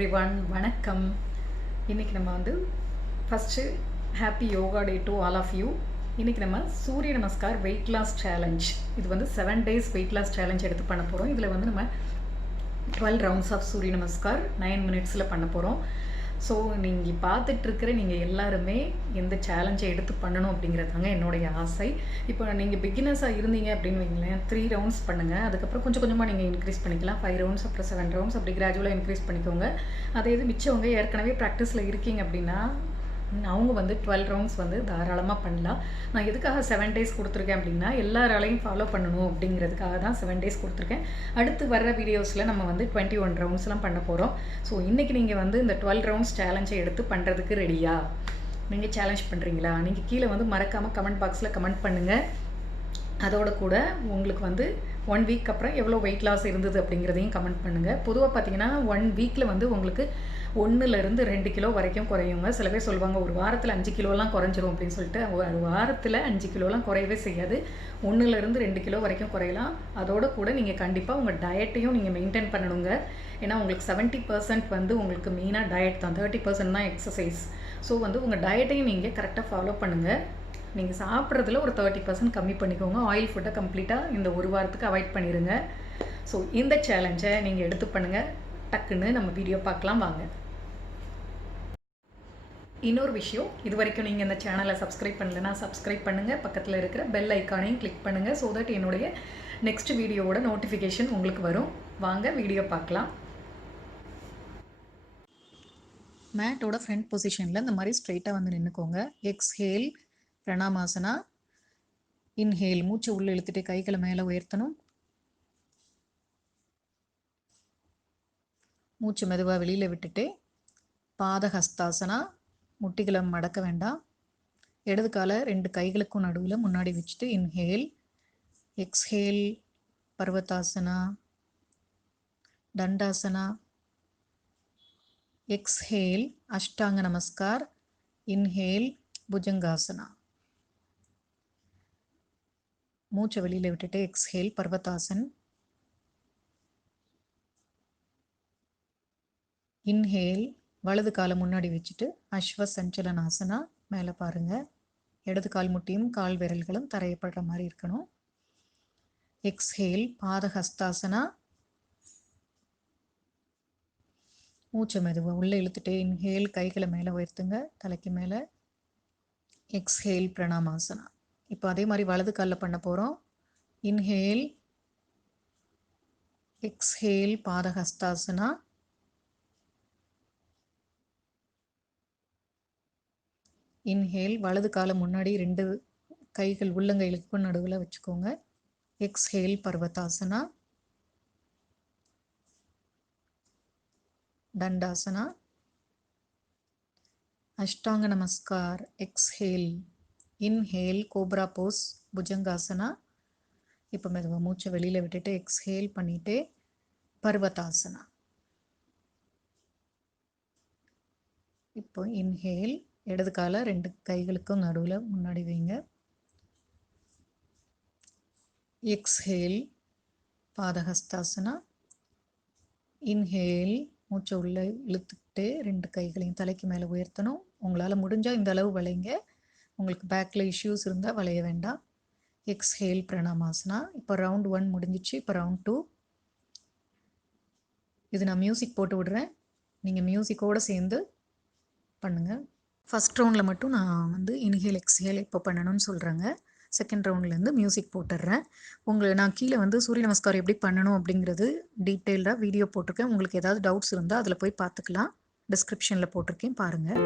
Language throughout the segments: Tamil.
எவ்ரிவன், வணக்கம். இன்றைக்கி நம்ம வந்து first happy yoga day to all of you. இன்றைக்கி நம்ம சூரிய நமஸ்கார் வெயிட் லாஸ் சேலஞ்ச், இது வந்து 7 days வெயிட் லாஸ் சேலஞ்ச் எடுத்து பண்ண போகிறோம். இதில் வந்து நம்ம 12 rounds ஆஃப் சூரிய நமஸ்கார் 9 minutes பண்ண போகிறோம். ஸோ நீங்கள் பார்த்துட்ருக்கிற நீங்கள் எல்லாருமே எந்த சேலஞ்சை எடுத்து பண்ணணும் அப்படிங்கிறது தாங்க என்னுடைய ஆசை. இப்போ நீங்கள் பிகினர்ஸாக இருந்தீங்க அப்படின்னு வைங்களேன், 3 rounds பண்ணுங்கள். அதுக்கப்புறம் கொஞ்சம் கொஞ்சமாக நீங்கள் இன்க்ரீஸ் பண்ணிக்கலாம். 5 rounds, அப்புறம் 7 rounds, அப்படி கிராஜுவலாக இன்க்ரீஸ் பண்ணிக்கோங்க. அதே இது மிச்சவங்க ஏற்கனவே ப்ராக்டிஸில் இருக்கீங்க அப்படின்னா அவங்க வந்து 12 rounds வந்து தாராளமாக பண்ணலாம். நான் எதுக்காக 7 days கொடுத்துருக்கேன் அப்படின்னா, எல்லாராலையும் ஃபாலோ பண்ணணும் அப்படிங்கிறதுக்காக தான் 7 days கொடுத்துருக்கேன். அடுத்து வர்ற வீடியோஸில் நம்ம வந்து 21 roundsலாம் பண்ண போகிறோம். ஸோ இன்றைக்கி நீங்கள் வந்து இந்த 12 rounds சேலஞ்சை எடுத்து பண்ணுறதுக்கு ரெடியா? நீங்கள் சேலஞ்ச் பண்ணுறீங்களா? நீங்கள் கீழே வந்து மறக்காமல் கமெண்ட் பாக்ஸில் கமெண்ட் பண்ணுங்கள். அதோட கூட உங்களுக்கு வந்து 1 week அப்புறம் எவ்வளோ வெயிட் லாஸ் இருந்தது அப்படிங்கிறதையும் கமெண்ட் பண்ணுங்கள். பொதுவாக பார்த்தீங்கன்னா 1 weekல் வந்து உங்களுக்கு 1லேருந்து 2 கிலோ வரைக்கும் குறையுங்க. சில பேர் சொல்லுவாங்க ஒரு வாரத்தில் 5 கிலோலாம் குறைஞ்சிரும் அப்படின்னு சொல்லிட்டு. ஒரு வாரத்தில் 5 கிலோலாம் குறையவே செய்யாது. 1லேருந்து 2 கிலோ வரைக்கும் குறையலாம். அதோட கூட நீங்கள் கண்டிப்பாக உங்கள் டயட்டையும் நீங்கள் மெயின்டைன் பண்ணணுங்க. ஏன்னா உங்களுக்கு 70% வந்து உங்களுக்கு மெயினாக டயட் தான், 30% தான் எக்ஸசைஸ். ஸோ வந்து உங்கள் டயட்டையும் நீங்கள் கரெக்டாக ஃபாலோ பண்ணுங்கள். நீங்கள் சாப்பிட்றதுல ஒரு 30% கம்மி பண்ணிக்கோங்க. ஆயில் ஃபுட்டை கம்ப்ளீட்டாக இந்த ஒரு வாரத்துக்கு அவாய்ட் பண்ணிடுங்க. ஸோ இந்த சேலஞ்சை நீங்கள் எடுத்து பண்ணுங்கள். டக்குன்னு நம்ம வீடியோ பார்க்கலாம் வாங்க. இன்னொரு விஷயம், இது வரைக்கும் நீங்கள் இந்த சேனலை சப்ஸ்கிரைப் பண்ணலைன்னா சப்ஸ்கிரைப் பண்ணுங்கள். பக்கத்தில் இருக்கிற பெல் ஐக்கானையும் கிளிக் பண்ணுங்கள். ஸோ தட் என்னுடைய நெக்ஸ்ட் வீடியோவோட நோட்டிஃபிகேஷன் உங்களுக்கு வரும். வாங்க வீடியோ பார்க்கலாம். மேட்டோட ஃப்ரண்ட் பொசிஷனில் இந்த மாதிரி ஸ்ட்ரைட்டாக வந்து நின்றுக்கோங்க. எக்ஸ்ஹேல் பிரணாமாசனா. இன்ஹேல், மூச்சு உள்ளே இழுத்துட்டு கைகளை மேலே உயர்த்தணும். மூச்சு மெதுவாக வெளியில் விட்டுட்டு பாதஹஸ்தாசனா. முட்டிகளை மடக்க வேண்டாம். இடது காலை 2 கைகளுக்கும் நடுவில் முன்னாடி வச்சுட்டு inhale. Exhale parvatasana, Dandasana. Exhale அஷ்டாங்க நமஸ்கார். இன்ஹேல் புஜங்காசனா. மூச்சை வெளியில் விட்டுட்டு எக்ஸ்ஹேல் பர்வதாசன். இன்ஹேல் வலது காலை முன்னாடி வச்சுட்டு அஸ்வ சஞ்சலனாசனா. மேலே பாருங்கள். இடது கால் முட்டியும் கால் விரல்களும் தரையப்படுற மாதிரி இருக்கணும். எக்ஸ்ஹேல் பாதஹஸ்தாசனா. மூச்சை மெதுவாக உள்ளே இழுத்துட்டு இன்ஹேல் கைகளை மேலே உயர்த்துங்க தலைக்கு மேலே. எக்ஸ்ஹேல் பிரணாமாசனா. இப்போ அதே மாதிரி வலது காலில் பண்ண போகிறோம். Inhale, exhale Padahastasana. இன்ஹேல் வலது காலை முன்னாடி 2 கைகள் உள்ளங்கைகளுக்கும் நடுவில் வச்சுக்கோங்க. Exhale parvatasana, dandasana. Ashtanga namaskar. Exhale. Inhale cobra pose bhujangasana. இப்போ மெதுவாக மூச்சை வெளியில் விட்டுட்டு எக்ஸ்ஹேல் பண்ணிட்டு பர்வதாசனா. இப்போ இன்ஹேல், இடது காலை 2 கைகளுக்கும் நடுவில் முன்னாடி வைங்க. எக்ஸ்ஹேல் பாதஹஸ்தாசனா. இன்ஹேல் மூச்சை உள்ளே இழுத்துக்கிட்டு 2 கைகளையும் தலைக்கு மேலே உயர்த்தணும். உங்களால் முடிஞ்சால் இந்த அளவு வளைங்க. உங்களுக்கு பேக்கில் இஷ்யூஸ் இருந்தால் வளைய வேண்டாம். எக்ஸ்ஹேல் பிரணாமாசனா. இப்போ ரவுண்ட் 1 முடிஞ்சிச்சு. இப்போ ரவுண்ட் 2. இது நான் மியூசிக் போட்டு விடுறேன், நீங்கள் மியூசிக்கோடு சேர்ந்து பண்ணுங்கள். ஃபஸ்ட் ரவுண்டில் மட்டும் நான் வந்து இன்ஹேல் எக்ஸ்ஹேல் எப்போ பண்ணணும்னு சொல்கிறேங்க. செகண்ட் ரவுண்ட்லேருந்து மியூசிக் போட்டுடுறேன். நான் கீழே வந்து சூரிய நமஸ்காரம் எப்படி பண்ணணும் அப்படிங்கிறது டீட்டெயில்டாக வீடியோ போட்டிருக்கேன். உங்களுக்கு ஏதாவது டவுட்ஸ் இருந்தால் அதில் போய் பார்த்துக்கலாம். டிஸ்கிரிப்ஷனில் போட்டிருக்கேன், பாருங்கள்.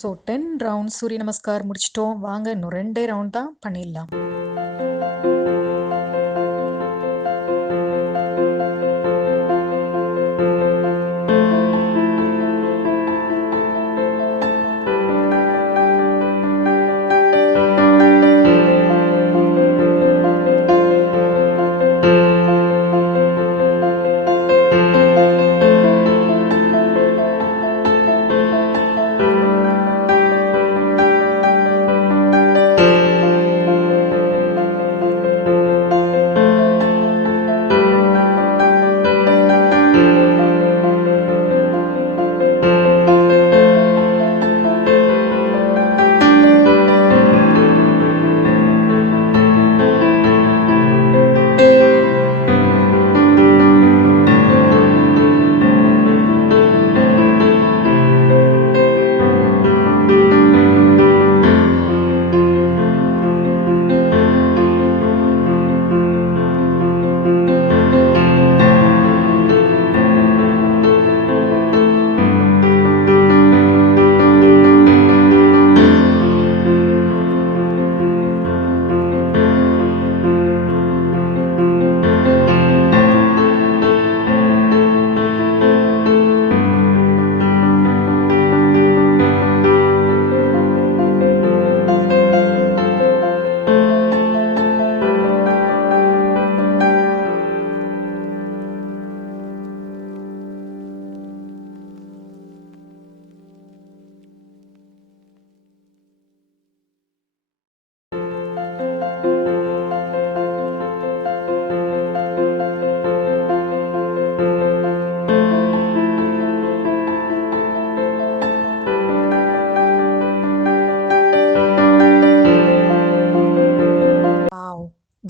ஸோ 10 ரவுண்ட் சூரிய நமஸ்கார் முடிச்சிட்டோம். வாங்க இன்னும் 2 ரவுண்ட் தான் பண்ணிடலாம்.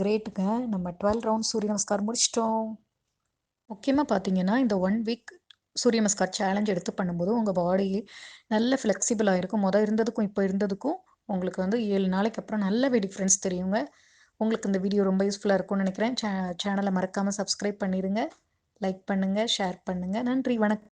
கிரேட்டுங்க. நம்ம 12 ரவுண்ட் சூரிய நமஸ்கார் முடிச்சிட்டோம். முக்கியமாக பார்த்தீங்கன்னா இந்த 1 வீக் சூரிய நமஸ்கார் சேலஞ்ச் எடுத்து பண்ணும்போது உங்கள் பாடி நல்ல ஃப்ளெக்சிபிளாக இருக்கும். இருந்ததுக்கும் இப்போ இருந்ததுக்கும் உங்களுக்கு வந்து 7 நாளைக்கு அப்புறம் நல்லாவே டிஃப்ரென்ஸ் தெரியுங்க. உங்களுக்கு இந்த வீடியோ ரொம்ப யூஸ்ஃபுல்லாக இருக்கும்னு நினைக்கிறேன். சேனலை மறக்காமல் சப்ஸ்கிரைப் பண்ணிடுங்க, லைக் பண்ணுங்கள், ஷேர் பண்ணுங்கள். நன்றி, வணக்கம்.